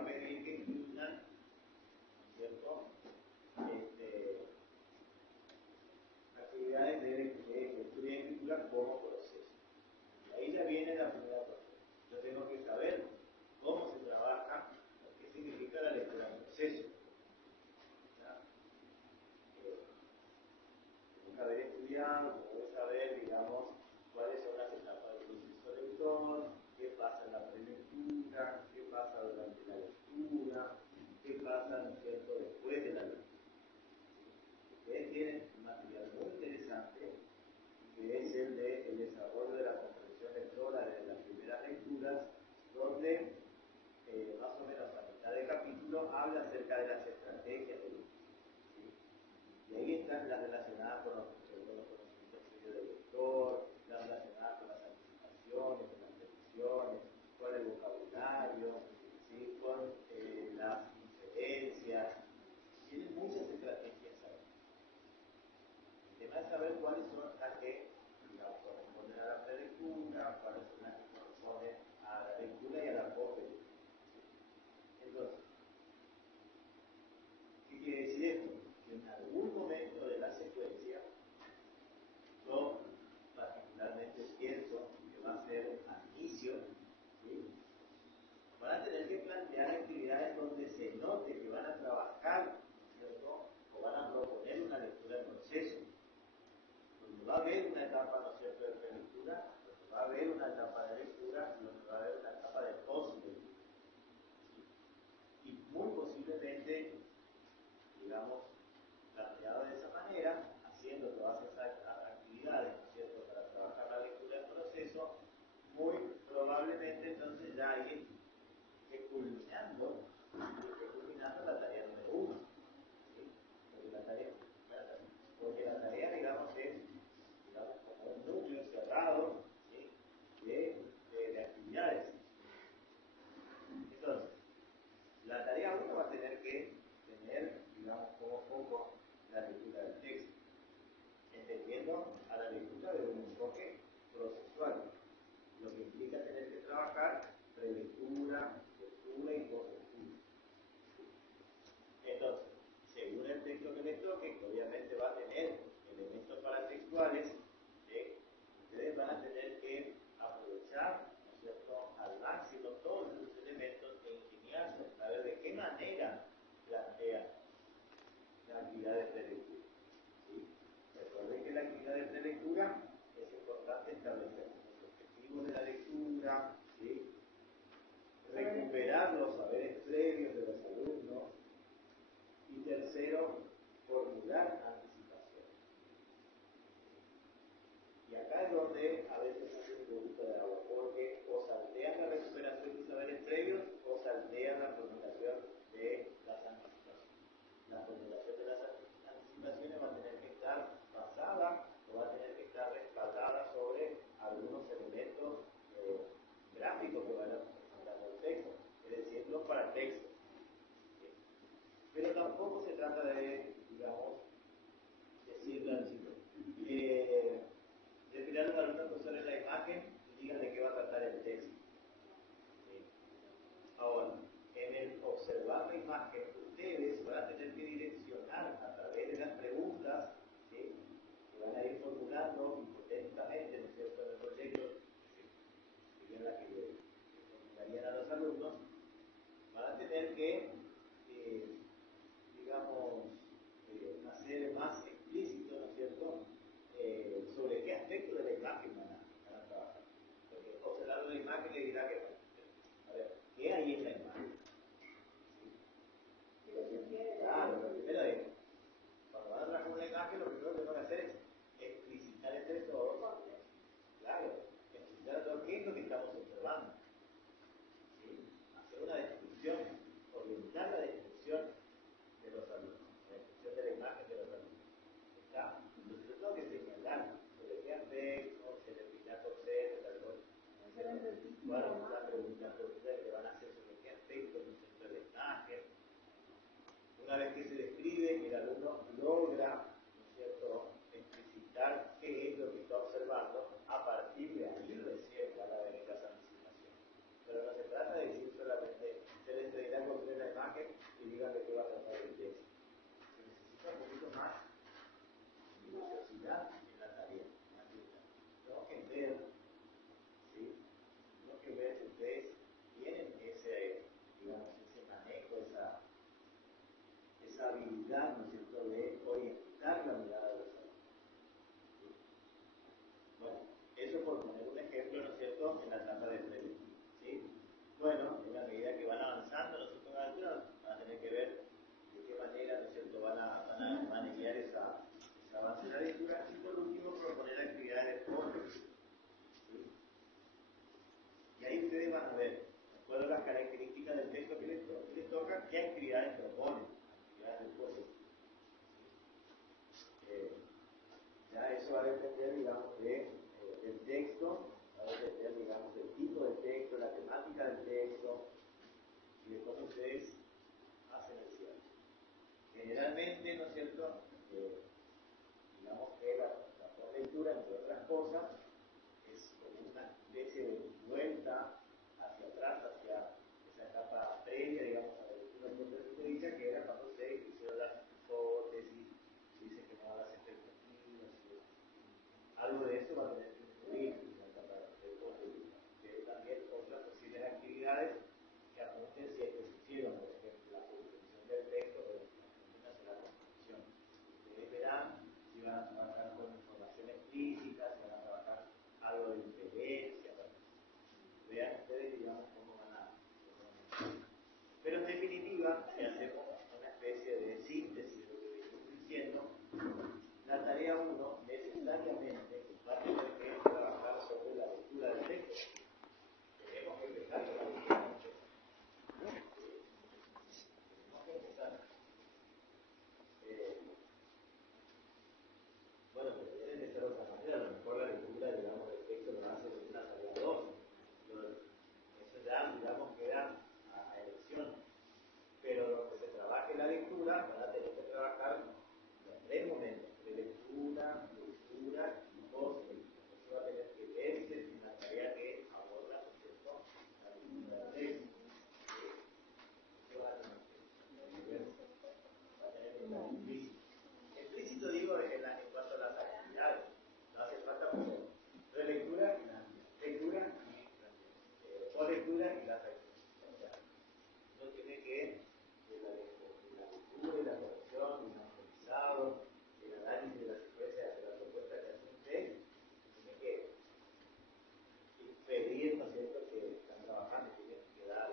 a pedir que incluyan, ¿no es cierto?, actividades de lectura y escritura como proceso. Y ahí ya viene la primera cosa. Yo tengo que saber cómo se trabaja, qué significa la lectura en proceso. Tengo que haber estudiado, tengo que saber, digamos, cuáles son las etapas del proceso lector, qué pasa en la prelectura, qué pasa durante la lectura, qué pasa, ¿no es cierto?, después de la lectura. Ustedes tienen un material muy interesante, que es el de el desarrollo de la comprensión lectora desde las primeras lecturas, donde más o menos a mitad del capítulo habla acerca de las estrategias de lectura. ¿Sí? Y ahí están las relacionadas con los conocimientos previos del lector, las relacionadas con las anticipaciones, con las predicciones, con el vocabulario, ¿sí?, con las inferencias. Tienen muchas estrategias ahí. El tema es saber cuáles son las que, digamos, corresponden a la prelectura, cuáles son las que corresponden a la lectura y a la postlectura. Entonces, ¿qué quiere decir esto? Que en algún momento de la secuencia, yo particularmente pienso que va a ser al inicio, ¿sí?, van a tener que plantear actividades donde se note que van a trabajar, ¿cierto?, o van a proponer una lectura de proceso. Donde va a haber una etapa, ¿no es cierto?, de prelectura, donde va a haber una etapa de lectura, donde va a haber una etapa de postlectura. Y muy posiblemente, digamos, planteado de esa manera, haciendo todas esas actividades, ¿no es cierto?, para trabajar la lectura del proceso, muy probablemente entonces ya hay que culminando la tarea número 1. ¿Sí? Porque la tarea, digamos, es, digamos, como un núcleo cerrado, ¿sí?, de actividades. Entonces, la tarea 1 va a tener que tener, digamos, como foco la lectura del texto, entendiendo a la lectura de un enfoque procesual, lo que implica tener que trabajar prelectura, lectura y postlectura. Entonces, según el texto que les toque, que obviamente va a tener elementos paratextuales, ustedes van a tener que aprovechar, ¿no es cierto?, al máximo todos esos elementos e ingeniarse a ver de qué manera plantea la actividad de prelectura. ¿Sí? Recuerden que la actividad de prelectura es importante establecer los objetivos de la lectura, ¿sí?, recuperar los saberes previos de los alumnos, y tercero, formular anticipaciones. Y acá es donde a veces hace un poquito de agua, porque o saltean la recuperación de saberes previos o saltean la formulación de las anticipaciones. La formulación de las anticipaciones va a tener que estar basada o va a tener que estar respaldada sobre algunos elementos gráficos que van a presentar el texto, es decir, los paratextos. Pero tampoco se trata de, digamos, decirle al chico, de tirar a un alumno profesor en la imagen y digan de qué va a tratar el texto. ¿Sí? Ahora, en el observar la imagen, ustedes van a tener que direccionar a través de las preguntas, ¿sí?, que van a ir formulando hipotéticamente, ¿no es cierto?, en el proyecto, que serían las que formularían a los alumnos, van a tener que digamos, hacer más explícito, ¿no es cierto?, sobre qué aspecto de la imagen van a trabajar. Porque observar la imagen le dirá que, a ver, ¿qué hay en la imagen? ¿Sí? Claro, lo primero es, cuando van a trabajar una imagen, lo primero que tengo que hacer es explicitar entre todos, claro, explicitar todo qué es lo que estamos observando. ¿Sí? Hacer una descripción oriental medida que van avanzando los otros alumnos, van a tener que ver de qué manera, ¿no es cierto?, van a guiar ese avance de la lectura. Y por último, proponer actividades por lectura. ¿Sí? Y ahí ustedes van a ver, de acuerdo a las características del texto que les toca, qué actividades proponen, actividades del por lectura. Ya eso va a depender, digamos, del texto, va a depender, digamos, del tipo de texto, la temática del texto, y de cómo ustedes hacen el cierre. Generalmente, ¿no es cierto?, digamos que la lectura, entre otras cosas, es como una especie de vuelta hacia atrás, hacia esa etapa previa, digamos, a la lectura propiamente dicha, que era cuando se hicieron las hipótesis, se dice que no las expectativas, algo de eso va a tener que incluir en la etapa de posterior, que también otras posibles actividades que apunten si es que se hicieron, por ejemplo, la comprensión del texto, pero apunten hacia la comprensión. Ustedes verán si van a trabajar con información explícita, si van a trabajar algo de inferencia, vean ustedes, digamos, cómo van a. Pero en definitiva, si hacemos una especie de síntesis de lo que venimos diciendo, la tarea 1 necesariamente va a tener que trabajar sobre la lectura del texto. Tenemos que empezar con la lectura del texto. Tenemos que empezar. Bueno, pero deben de ser de otra manera. A lo mejor la lectura, digamos, del texto lo hace en una tarea 2. Eso ya, digamos, queda a elección. Pero lo que se trabaje la lectura, van a tener que trabajar los 3 momentos: prelectura, lectura y postlectura. Eso va a tener que verse en la tarea que aborda, por cierto, la lectura del texto. Eso va a tener que verse. Va a tener que estar implícito. Explícito digo en cuanto a las actividades. No hace falta poner prelectura y lectura o lectura y las actividades. Uno tiene que la lectura y la corrección, el memorizado, el análisis de la secuencia de la propuesta que hace un texto, tiene que impedir, ¿no es cierto?, que están trabajando, tiene que quedar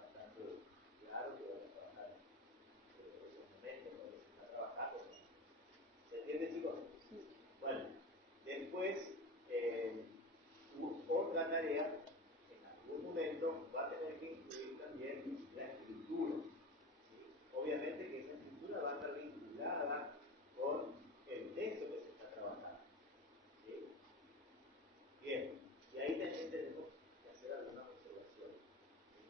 bastante claro que van a trabajar esos momentos, cuando se está trabajando. ¿Se entiende, chicos? Sí. Bueno, después, otra tarea, en algún momento, va a tener que incluir también la escritura. ¿Sí? Obviamente que esa escritura va a estar vinculada con el texto que se está trabajando. ¿Sí? Bien, y ahí también tenemos que hacer algunas observaciones. ¿Sí?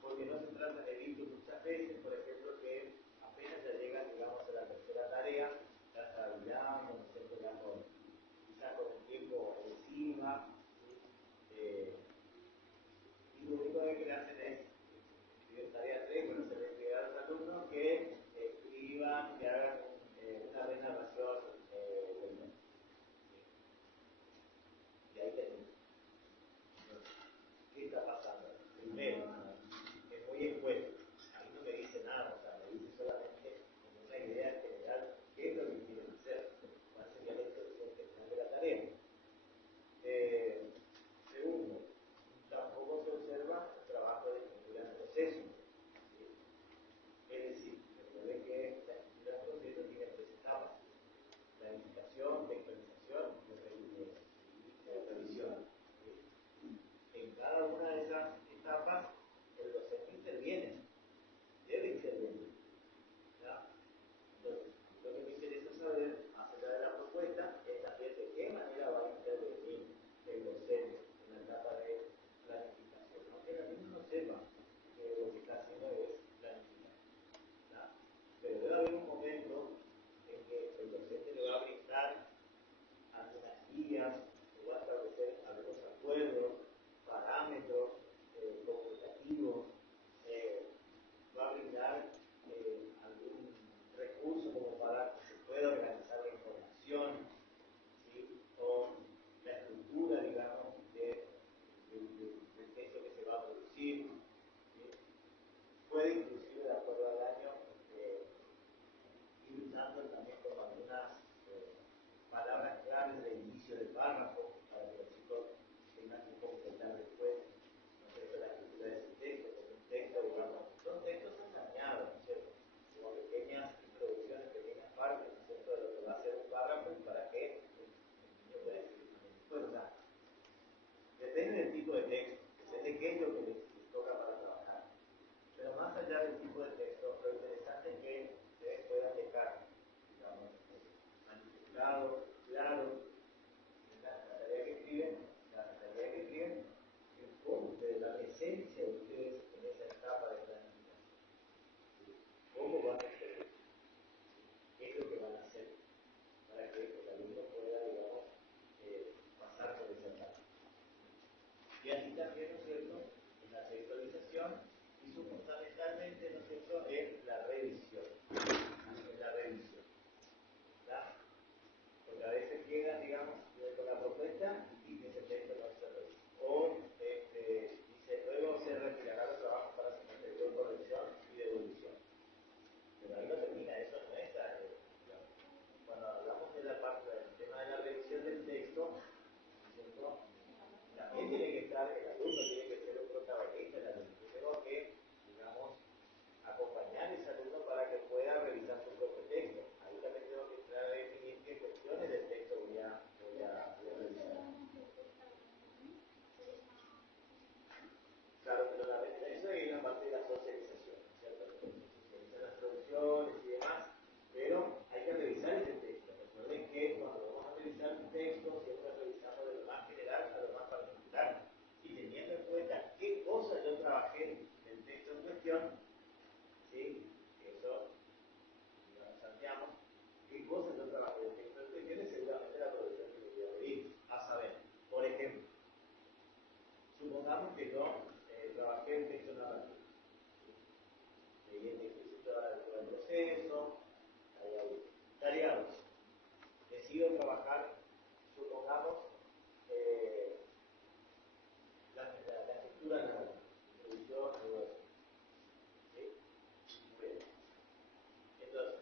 Porque no se trata de visto muchas veces, por ejemplo, que apenas ya llegan, digamos, a la tercera tarea, ya está olvidando, no sé, quizás con el tiempo encima, ¿sí? Y lo único que le hacen es escribir tarea 3, bueno, se le pide a los alumnos que escriban, que hagan una renarración del mes. ¿Sí? Y ahí tenemos. ¿Qué está pasando? Primero, es muy escueto. Ahí no me dice nada, o sea, me dice solamente como una idea general qué es lo que quieren hacer, cuál sería la introducción general de la tarea. Segundo, tampoco se observa el trabajo de fundamentalmente, ¿no es cierto?, en la revisión. En la revisión. ¿Verdad? Porque a veces queda, digamos, con la propuesta y que ese texto no se revisa. O dice, luego se retirará los trabajos para su posterior corrección y devolución. Pero ahí no termina, eso no es. Cuando hablamos de la parte del tema de la revisión del texto, ¿cierto?, también tiene que estar el alumno, tiene que ser un protagonista del alumno. Yo tengo que, digamos, acompañar a ese alumno para que pueda revisar su propio texto. Ahí también tengo que entrar a definir qué cuestiones del texto voy a revisar. Claro, pero eso es la parte de la socialización, ¿cierto? Se socializan las traducciones y demás, pero hay que revisar ese texto. Recuerden que cuando vamos a revisar un texto, siempre revisamos de lo más general a lo más particular y teniendo en cuenta qué cosas yo trabajé del texto en cuestión, ¿sí? Eso, digamos, planteamos qué cosas yo trabajé del texto en cuestión y seguramente la producción que me voy a pedir. A saber, por ejemplo, supongamos que yo trabajé el texto narrativo. Leí el texto y todo el proceso. Tarea 2. Decido trabajar, supongamos, la estructura narrativa. Introducción, negociación. ¿Sí? Muy bien. Entonces,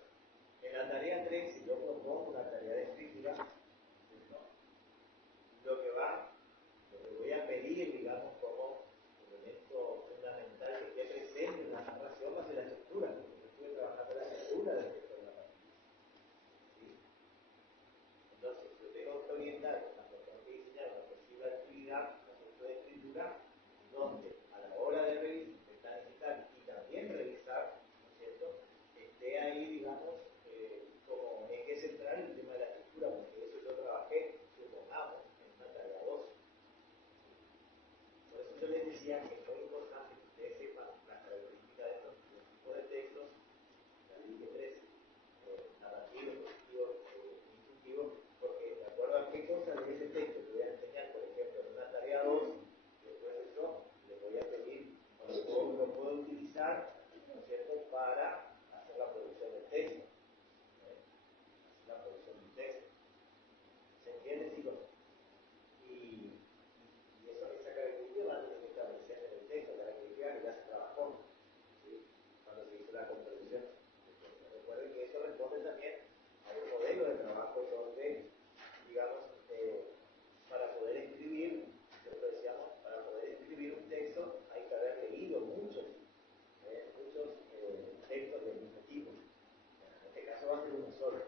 en la tarea 3, si yo propongo una tarea de escritura, ¿cierto?, lo que voy a pedir, digamos, como elemento fundamental que esté presente en la narración va a ser la estructura, porque yo estuve trabajando la estructura del texto narrativo. ¿Sí? Entonces, yo tengo que orientar, tengo que diseñar una posible actividad, un proceso de escritura, donde a la hora de planificar y también revisar, ¿no es cierto?, esté ahí, digamos, como eje central el tema de la escritura, porque eso yo trabajé, supongamos, en una tarea 2. Por eso yo les decía que es muy importante que ustedes sepan las características de estos tipos de textos, la línea 3, narrativo, positivo, instructivo, porque de acuerdo a qué cosa de ese texto te voy a enseñar, por ejemplo, en una tarea 2, después de eso les voy a pedir, o lo puedo utilizar, ¿no es cierto?, para hacer la producción del texto. Hacer la producción del texto. ¿Se entiende, chicos? Y esa característica va a tener que establecerse en el texto, característica que ya se trabajó, ¿sí?, cuando se hizo la comprensión. Recuerden que eso responde también a un modelo de trabajo donde, digamos, para poder escribir, lo decíamos, para poder escribir un texto hay que haber leído muchos textos del mismo tipo. En este caso va a ser uno solo.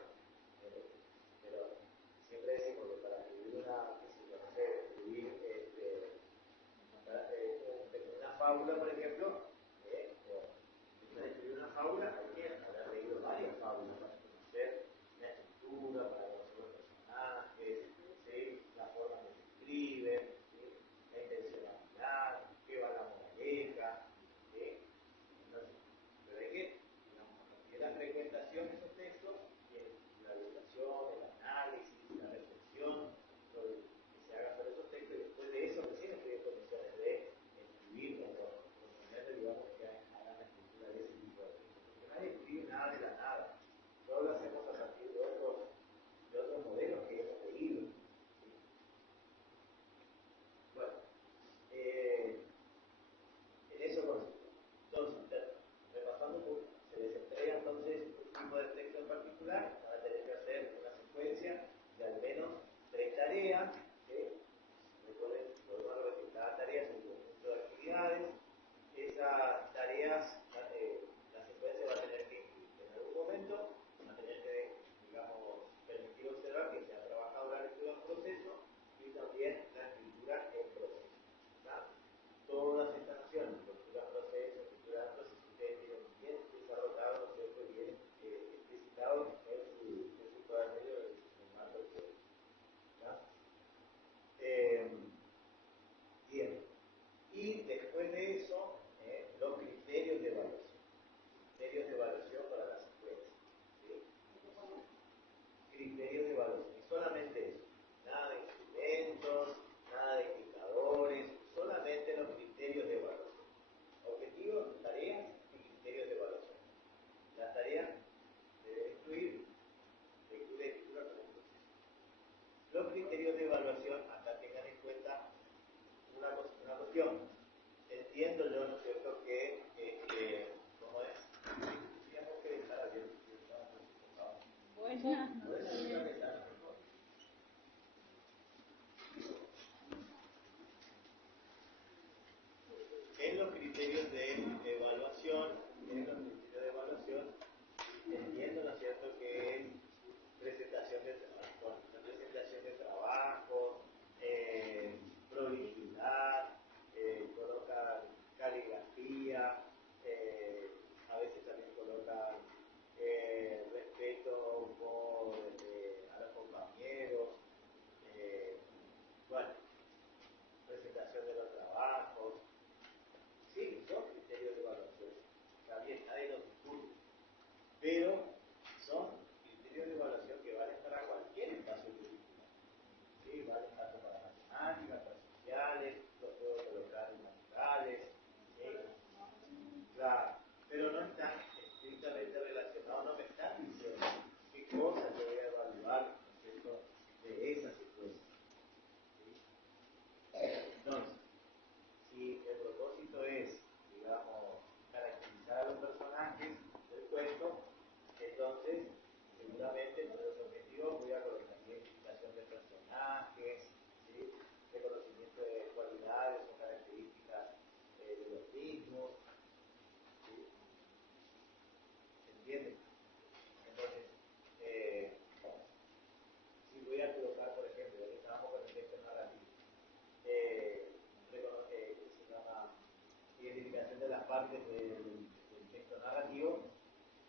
Pero siempre decimos que para escribir una fábula, por ejemplo, para escribir una fábula hay que haber leído varias fábulas para conocer la estructura, para conocer los personajes, ¿sí?, la forma en que se escriben, ¿sí?, la intencionalidad, qué va la moraleja, ¿sí? Entonces, pero hay que, digamos, a partir de la frecuentación de esos textos, y la educación, el análisis, la reflexión, lo que se haga sobre esos textos, y después de eso recién estoy en condiciones de escribir o proponerle, digamos, que hagan la escritura de ese tipo de textos. Porque nadie parte del texto narrativo,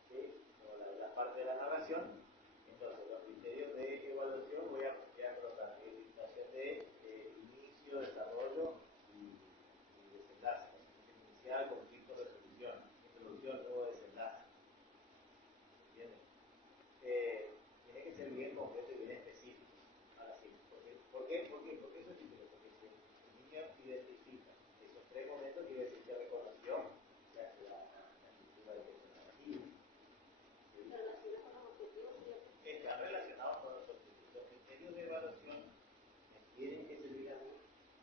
¿sí? O la parte de la narración. Entonces, los criterios de evaluación voy a colocar identificación de inicio, desarrollo y desenlace. Inicial, conflicto, resolución. Introducción, luego desenlace. ¿Entiendes? Tiene que ser bien concreto y bien específico. Ahora sí. ¿Por qué? Porque eso es difícil. Porque si el niño identifica esos tres momentos, quiere decir que reconoció la estructura del texto narrativo. Están relacionados con los objetivos. Los criterios de evaluación me tienen que servir a mí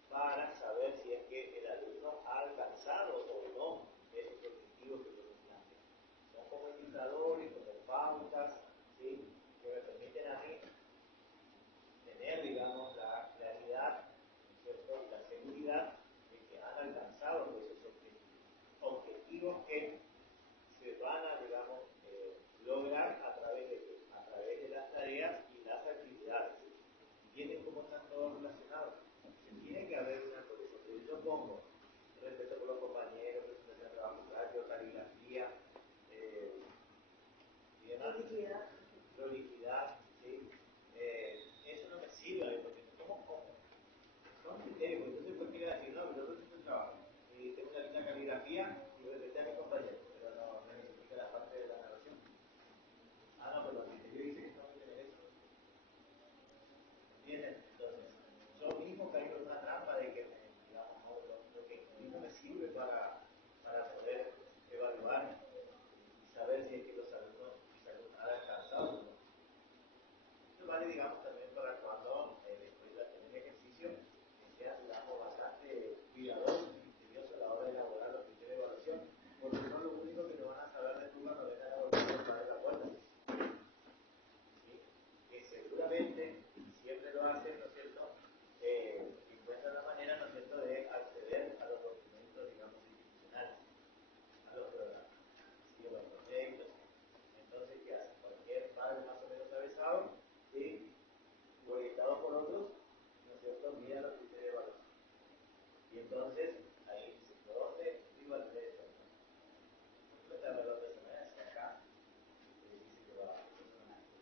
para saber si es que el alumno ha alcanzado o no esos objetivos que yo me planteo. Son como indicadores, como pautas, ¿sí? Que me permiten a mí tener, digamos, la claridad, ¿cierto? Y la seguridad de que han alcanzado esos objetivos. Objetivos que se van a, digamos, lograr a través de las tareas y las actividades. ¿Entienden cómo están todos relacionados? Tiene que haber una cohesión. Si yo pongo respeto por los compañeros, presentación de trabajo práctico, caligrafía, y demás, proliquidad, ¿sí? Eso no me sirve, porque ¿cómo? Son criterios, porque entonces cualquiera decir, no, yo presento el trabajo y tengo una linda caligrafía y respeté a mis compañeros, pero no necesita la parte de la narración. Ah, no, pero el criterio dice que tengo que tener eso. ¿Entienden? Entonces, yo mismo caigo en una trampa de que, digamos, lo que no me sirve para poder evaluar y saber si es que los alumnos han alcanzado o no. Esto vale, digamos, también para cuando después de hacer el ejercicio sea, digamos, bastante cuidadoso y misterioso a la hora de elaborar los criterios de evaluación, porque no es lo único que no van a saber de tú cuando vengan a volver a la puerta. ¿Sí? Que seguramente siempre lo hacen, ¿no es cierto? Encuentran la manera, ¿no es cierto?, de acceder a los documentos, digamos, institucionales, a los programas, ¿sí? A los proyectos. Entonces, ¿qué hace? Cualquier padre más o menos avesado, ¿sí? O orientado por otros, ¿no es cierto?, mira los criterios de evaluación. Y entonces, ahí dice, ¿por dónde viva el derecho? ¿Por qué la persona hacia acá? Dice que va a personaje.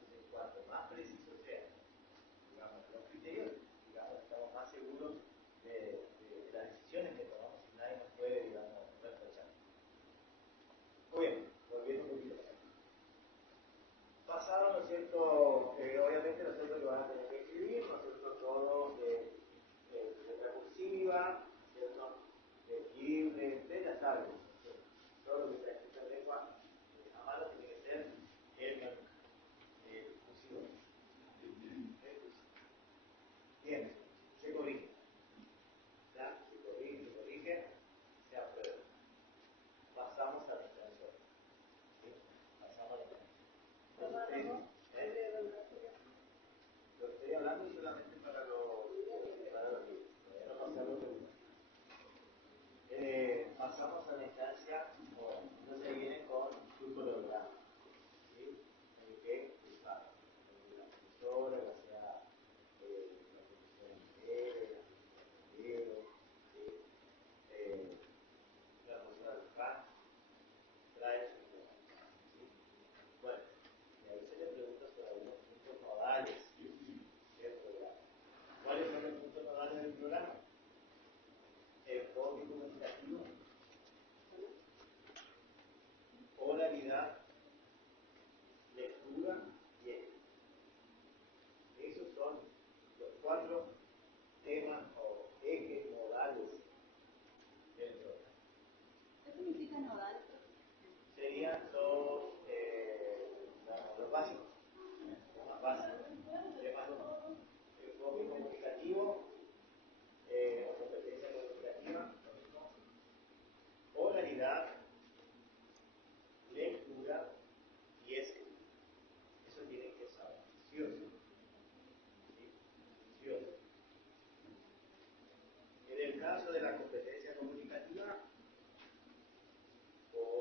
Entonces, cuanto más preciso sea, digamos, los criterios, digamos, estamos más seguros de las decisiones que tomamos y nadie nos puede, digamos, reprochar. Muy bien, volviendo un poquito más. Pasado, ¿no es cierto? Obviamente, ¿no es cierto?, que van a tener que escribir, ¿no es cierto?, todo letra cursiva, ¿cierto?, legible, ustedes ya saben, todo lo que está escrito en lengua a mano tiene que ser cursivo. Bien, se corrige. ¿Ya? Se corrige, se aprueba. Pasamos a la extensión. ¿Sí? Pasamos a la extensión. Lo que estoy hablando es solamente para los libros. No pasé a los seguros. Pasamos a la instancia ahora. Entonces ahí viene con su programa. ¿Sí? En el que la profesora, ya sea la profesora entera, la profesora del FAN, trae su programa. ¿Sí? Bueno, y ahí se le pregunta sobre algunos puntos nodales del programa. ¿Cuáles son los puntos nodales del programa? Enfoque comunicativo, oralidad, lectura y ética. Esos son los 4 temas o ejes modales del programa. ¿Qué significa nodal? Serían los básicos, los más básicos. Temas enfoque comunicativo, o competencia comunicativa, lo mismo. Oralidad, lectura y escritura. Eso tienen que saber, sí o sí. ¿Sí o sí? En el caso de la competencia comunicativa, o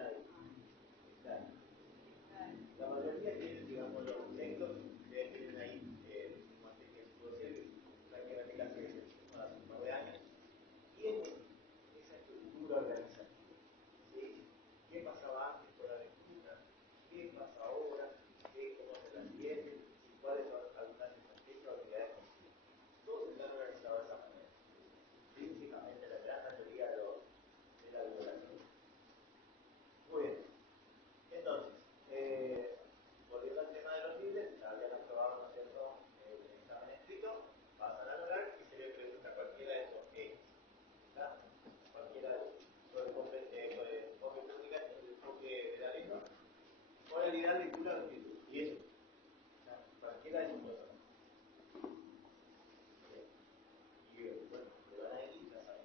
actividades.